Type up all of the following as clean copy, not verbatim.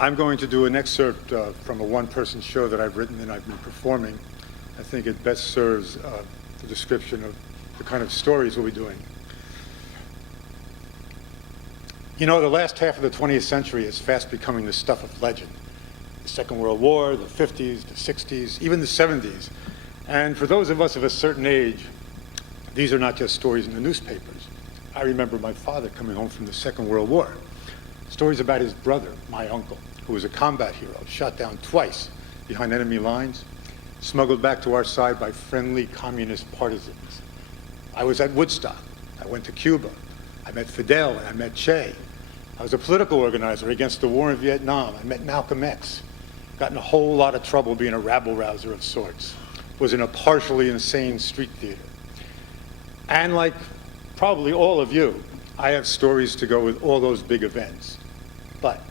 I'm going to do an excerpt from a one-person show that I've written and I've been performing. I think it best serves the description of the kind of stories we'll be doing. You know, the last half of the 20th century is fast becoming the stuff of legend. The Second World War, the 50s, the 60s, even the 70s. And for those of us of a certain age, these are not just stories in the newspapers. I remember my father coming home from the Second World War. Stories about his brother, my uncle, who was a combat hero, shot down twice behind enemy lines, smuggled back to our side by friendly communist partisans. I was at Woodstock. I went to Cuba. I met Fidel and I met Che. I was a political organizer against the war in Vietnam. I met Malcolm X. Got in a whole lot of trouble being a rabble-rouser of sorts. Was in a partially insane street theater. And like probably all of you, I have stories to go with all those big events. But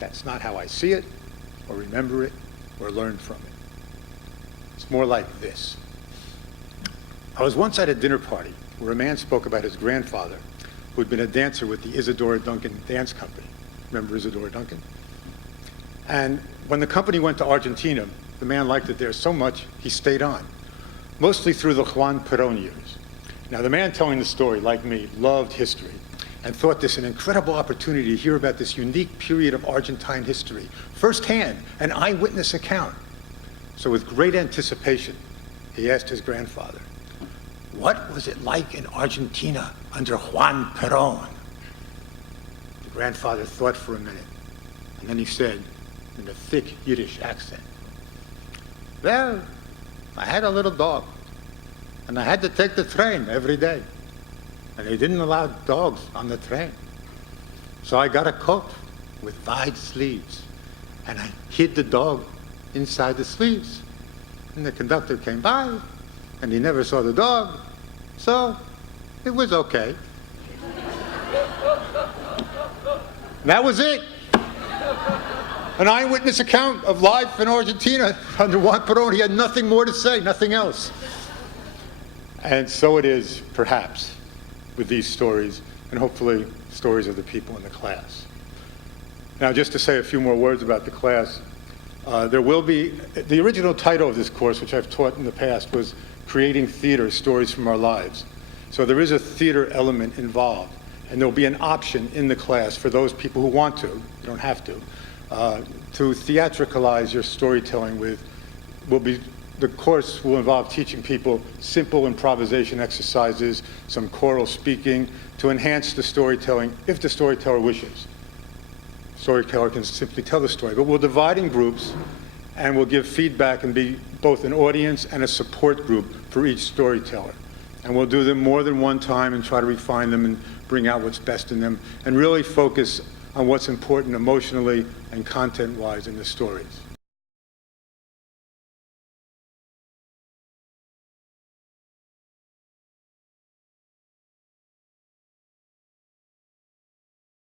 that's not how I see it, or remember it, or learn from it. It's more like this. I was once at a dinner party where a man spoke about his grandfather, who had been a dancer with the Isadora Duncan Dance Company. Remember Isadora Duncan? And when the company went to Argentina, the man liked it there so much, he stayed on, mostly through the Juan Perón years. Now, the man telling the story, like me, loved history and thought this an incredible opportunity to hear about this unique period of Argentine history, firsthand, an eyewitness account. So with great anticipation, he asked his grandfather, "What was it like in Argentina under Juan Perón?" The grandfather thought for a minute, and then he said, in a thick Yiddish accent, "Well, I had a little dog, and I had to take the train every day, and they didn't allow dogs on the train. So I got a coat with wide sleeves, and I hid the dog inside the sleeves. And the conductor came by, and he never saw the dog, so it was okay." That was it. An eyewitness account of life in Argentina under Juan Perón. He had nothing more to say, nothing else. And so it is, perhaps, with these stories, and hopefully stories of the people in the class. Now, just to say a few more words about the class, there will be, the original title of this course, which I've taught in the past, was Creating Theater, Stories from Our Lives. So there is a theater element involved, and there'll be an option in the class for those people who want to, you don't have to theatricalize your storytelling with, the course will involve teaching people simple improvisation exercises, some choral speaking, to enhance the storytelling, if the storyteller wishes. Storyteller can simply tell the story, but we'll divide in groups and we'll give feedback and be both an audience and a support group for each storyteller. And we'll do them more than one time and try to refine them and bring out what's best in them and really focus on what's important emotionally and content-wise in the stories.